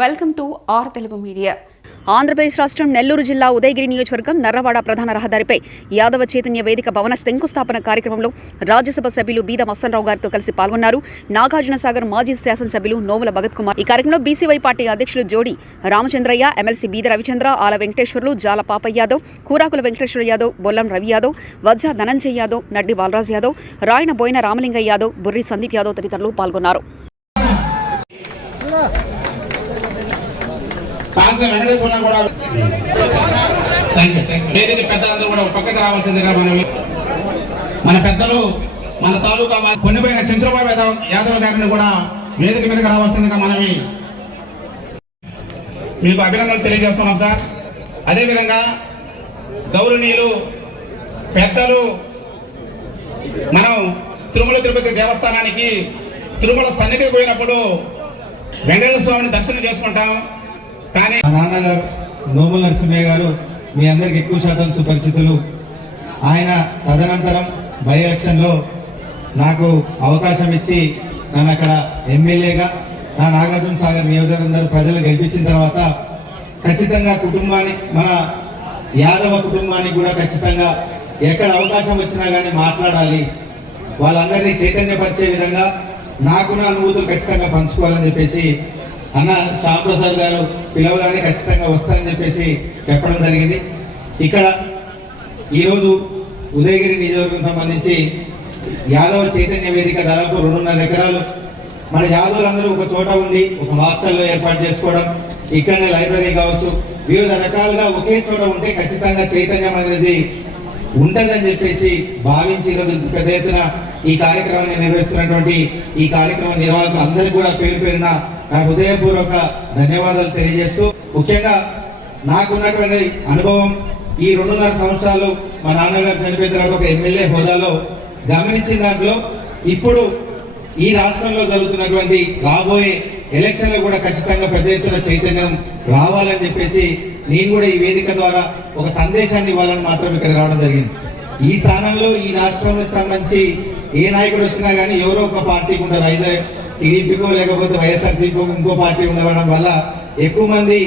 Welcome to our Telugu media. Andhra Pradesh రాష్ట్రం నెల్లూరు జిల్లా ఉదయగిరి నియోజకవర్గం నర్రవాడ ప్రధాన రహదారిపై యాదవ చైతన్య వేదిక భవన శంకుస్థాపన కార్యక్రమంలో రాజ్యసభ సభ్యులు బీద మస్తన్రావు గారితో కలిసి పాల్గొన్నారు. నాగార్జునసాగర్ మాజీ శాసనసభ్యులు నోముల భగత్ కుమార్. ఈ కార్యక్రమంలో బీసీవై పార్టీ అధ్యక్షులు జోడి రామచంద్రయ్య, ఎమ్మెల్సీ బీద రవిచంద్ర, ఆల వెంకటేశ్వర్లు, జాల పాప యాదవ్, కూరాకుల వెంకటేశ్వర యాదవ్, బొల్లం రవి యాదవ్, వజ్జ ధనంజయ్ యాదవ్, నడ్డి బాలరాజు యాదవ్, రాయన బోయిన రామలింగయ్య యాదవ్, బుర్రి సందీప్ యాదవ్ తదితరులు పాల్గొన్నారు. పెద్దలందరూ కూడా పక్కకు రావాల్సిందిగా మన పెద్దలు మన తాలూకా కొన్నిపోయిన చంద్రబాబు యాదవ్ గారిని కూడా వేదిక మీదకి రావాల్సిందిగా మనవి మీకు అభినందనలు తెలియజేస్తున్నాం సార్. అదేవిధంగా గౌరవనీయులు పెద్దలు మనం తిరుమల తిరుపతి దేవస్థానానికి తిరుమల సన్నిధికి పోయినప్పుడు వెంకటేశ్వర స్వామిని దర్శనం చేసుకుంటాం. కానీ నాన్నగారు నోముల నరసింహయ్య గారు మీ అందరికి ఎక్కువ శాతం సుపరిచితులు. ఆయన తదనంతరం బై ఎలక్షన్లో నాకు అవకాశం ఇచ్చి నన్ను అక్కడ ఎమ్మెల్యేగా నా నాగార్జున సాగర్ నియోజకవర్గం ప్రజలు గెలిపించిన తర్వాత ఖచ్చితంగా కుటుంబాన్ని మన యాదవ కుటుంబానికి కూడా ఖచ్చితంగా ఎక్కడ అవకాశం వచ్చినా కానీ మాట్లాడాలి, వాళ్ళందరినీ చైతన్యపరిచే విధంగా నాకున్న అనుభూతులు ఖచ్చితంగా పంచుకోవాలని చెప్పేసి అన్న శ్యామ్ ప్రసాద్ గారు పిలవగానే ఖచ్చితంగా వస్తారని చెప్పేసి చెప్పడం జరిగింది. ఇక్కడ ఈరోజు ఉదయగిరి నియోజకవర్గం సంబంధించి యాదవ చైతన్య వేదిక దాదాపు 2.5 ఎకరాలు మన యాదవులందరూ ఒక చోట ఉండి ఒక హాస్టల్లో ఏర్పాటు చేసుకోవడం, ఇక్కడనే లైబ్రరీ కావచ్చు, వివిధ రకాలుగా ఒకే చోట ఉంటే ఖచ్చితంగా చైతన్యం అనేది ఉంటదని చెప్పేసి భావించి ఈరోజు పెద్ద ఎత్తున ఈ కార్యక్రమాన్ని నిర్వహిస్తున్నటువంటి ఈ కార్యక్రమ నిర్వాహకులు అందరికీ కూడా పేరు పేరున నా హృదయపూర్వక ధన్యవాదాలు తెలియజేస్తూ, ముఖ్యంగా నాకున్నటువంటి అనుభవం ఈ 2.5 సంవత్సరాలు మా నాన్నగారు చనిపోయిన తర్వాత ఒక ఎమ్మెల్యే హోదాలో గమనించిన దాంట్లో ఇప్పుడు ఈ రాష్ట్రంలో జరుగుతున్నటువంటి రాబోయే ఎలక్షన్లో కూడా ఖచ్చితంగా పెద్ద ఎత్తున చైతన్యం రావాలని చెప్పేసి నేను కూడా ఈ వేదిక ద్వారా ఒక సందేశాన్ని ఇవ్వాలని మాత్రం ఇక్కడ రావడం జరిగింది. ఈ స్థానంలో ఈ రాష్ట్రానికి సంబంధించి ఏ నాయకుడు వచ్చినా కానీ ఎవరో ఒక పార్టీకి ఉంటారు, అయితే టీడీపీకో లేకపోతే వైఎస్ఆర్సీపీకో ఇంకో పార్టీ ఉండడం వల్ల ఎక్కువ మంది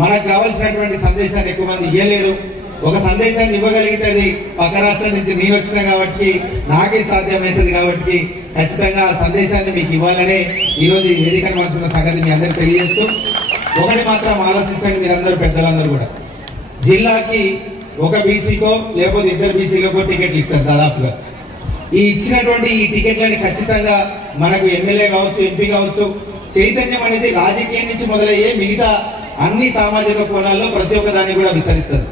మనకు కావాల్సినటువంటి సందేశాన్ని ఎక్కువ మంది ఇవ్వలేరు. ఒక సందేశాన్ని ఇవ్వగలిగితే అది పక్క రాష్ట్రం నుంచి నేను వచ్చినా కాబట్టి నాకే సాధ్యమవుతుంది కాబట్టి ఖచ్చితంగా ఆ సందేశాన్ని మీకు ఇవ్వాలనే ఈరోజు ఈ వేదికను మార్చుకున్న సంగతి మీ అందరికి తెలియజేస్తూ, ఒకటి మాత్రం ఆలోచించండి మీరందరూ పెద్దలందరూ కూడా, జిల్లాకి ఒక బీసీకో లేకపోతే 2 బీసీలకో టికెట్లు ఇస్తారు దాదాపుగా. ఈ ఇచ్చినటువంటి ఈ టికెట్లని ఖచ్చితంగా మనకు ఎమ్మెల్యే కావచ్చు, ఎంపీ కావచ్చు, చైతన్యం అనేది రాజకీయం నుంచి మొదలయ్యే మిగతా అన్ని సామాజిక కోణాల్లో ప్రతి ఒక్క దాన్ని కూడా విస్తరిస్తారు.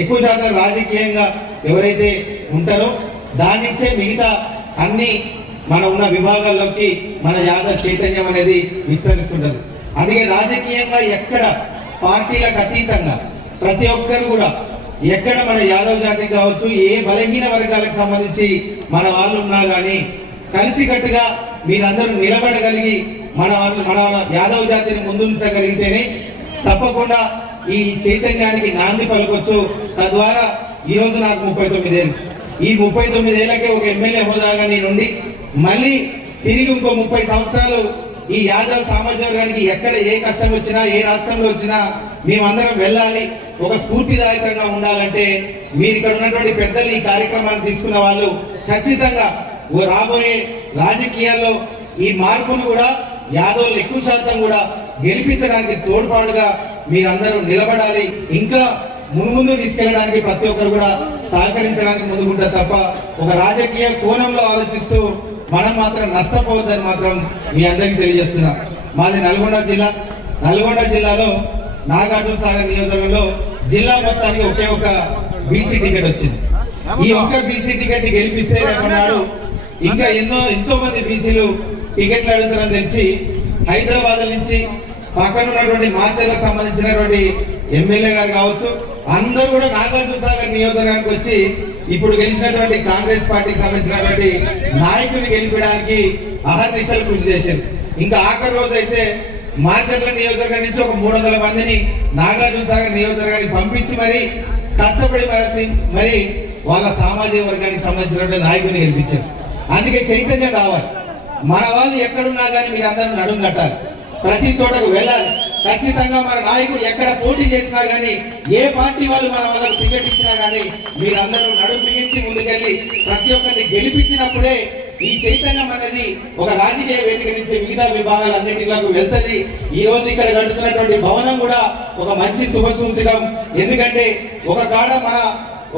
ఎక్కువ శాతం రాజకీయంగా ఎవరైతే ఉంటారో దాని నుంచే మిగతా అన్ని మన ఉన్న విభాగాల్లోకి మన యాదవ చైతన్యం అనేది విస్తరిస్తుంటది. అందుకే రాజకీయంగా ఎక్కడ పార్టీలకు అతీతంగా ప్రతి ఒక్కరు కూడా ఎక్కడ మన యాదవ జాతి కావచ్చు, ఏ బలహీన వర్గాలకు సంబంధించి మన వాళ్ళు ఉన్నా కానీ కలిసికట్టుగా మీరందరూ నిలబడగలిగి మన యాదవ జాతిని ముందుంచగలిగితేనే తప్పకుండా ఈ చైతన్యానికి నాంది పలకొచ్చు. తద్వారా ఈరోజు నాకు 39 ఏళ్ళు, ఈ 39 ఏళ్ళకే ఒక ఎమ్మెల్యే హోదాగా నేనుండి మళ్ళీ తిరిగి ఇంకో 30 సంవత్సరాలు ఈ యాదవ సామాజిక వర్గానికి ఎక్కడ ఏ కష్టం వచ్చినా ఏ రాష్ట్రంలో వచ్చినా మేమందరం వెళ్ళాలి, ఒక స్ఫూర్తిదాయకంగా ఉండాలంటే మీరు ఇక్కడ ఉన్నటువంటి పెద్దలు ఈ కార్యక్రమాన్ని తీసుకున్న వాళ్ళు ఖచ్చితంగా రాబోయే రాజకీయాల్లో ఈ మార్పును కూడా యాదవులు ఎక్కువ శాతం కూడా గెలిపించడానికి తోడ్పాటుగా మీరందరూ నిలబడాలి. ఇంకా ముందు తీసుకెళ్ళడానికి ప్రతి ఒక్కరు కూడా సహకరించడానికి ముందుకుంటారు తప్ప ఒక రాజకీయ కోణంలో ఆలోచిస్తూ మనం మాత్రం నష్టపోవద్దని మాత్రం మీ అందరికీ తెలియజేస్తున్నా. మాది నల్గొండ జిల్లా. నల్గొండ జిల్లాలో నాగార్జున సాగర్ నియోజకవర్గంలో జిల్లా మొత్తానికి ఒకే ఒక బీసీ టికెట్ వచ్చింది. ఈ ఒక్క బీసీ టికెట్ గెలిపిస్తే రేపన్నాడు ఇంకా ఎంతో మంది బీసీలు టికెట్లు అడుగుతారని తెలిసి హైదరాబాద్ నుంచి పక్కన ఉన్నటువంటి మాచర్లకు సంబంధించినటువంటి ఎమ్మెల్యే గారు కావచ్చు అందరూ కూడా నాగార్జున సాగర్ నియోజకవర్గానికి వచ్చి ఇప్పుడు గెలిచినటువంటి కాంగ్రెస్ పార్టీకి సంబంధించినటువంటి నాయకుని గెలిపడానికి అహర్నిశలు కృషి చేశారు. ఇంకా ఆఖరి రోజు అయితే మాచర్ల నియోజకవర్గం నుంచి ఒక 300 మందిని నాగార్జున సాగర్ నియోజకవర్గానికి పంపించి మరి కష్టపడి మరి వాళ్ళ సామాజిక వర్గానికి సంబంధించినటువంటి నాయకుని గెలిపించారు. అందుకే చైతన్యం రావాలి. మన వాళ్ళు ఎక్కడున్నా కానీ మీరు అందరూ నడుము కట్టాలి, ప్రతి చోటకు వెళ్ళాలి. ఖచ్చితంగా మన నాయకుడు ఎక్కడ పోటీ చేసినా గానీ, ఏ పార్టీ వాళ్ళు వాళ్ళకు టికెట్ ఇచ్చినా గానీ, మీరందరూ నడుము బిగించి ముందుకెళ్ళి ప్రతి ఒక్కరిని గెలిపించినప్పుడే ఈ చైతన్యం అనేది ఒక రాజకీయ వేదిక నుంచి మిగతా విభాగాలన్నింటిలోకి వెళ్తుంది. ఈ రోజు ఇక్కడ కట్టుతున్నటువంటి భవనం కూడా ఒక మంచి శుభ సూచకం. ఎందుకంటే ఒక కాడ మన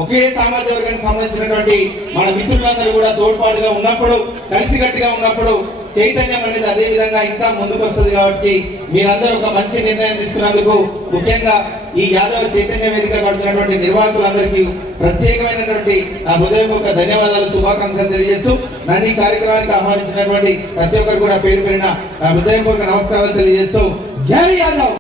ఒకే సామాజిక వర్గానికి సంబంధించినటువంటి మన మిత్రులందరూ కూడా తోడ్పాటుగా ఉన్నప్పుడు, కలిసికట్టుగా ఉన్నప్పుడు చైతన్యం అనేది అదే విధంగా ఇంకా ముందుకు వస్తుంది. కాబట్టి మీరందరూ ఒక మంచి నిర్ణయం తీసుకున్నందుకు, ముఖ్యంగా ఈ యాదవ చైతన్య వేదిక కడుతున్నటువంటి నిర్వాహకులందరికీ ప్రత్యేకమైనటువంటి నా హృదయపూర్వక ధన్యవాదాలు, శుభాకాంక్షలు తెలియజేస్తూ నన్ను ఈ కార్యక్రమానికి ఆహ్వానించినటువంటి ప్రతి ఒక్కరు కూడా పేరు పేరున నా హృదయపూర్వక నమస్కారాలు తెలియజేస్తూ జై యాదవ్.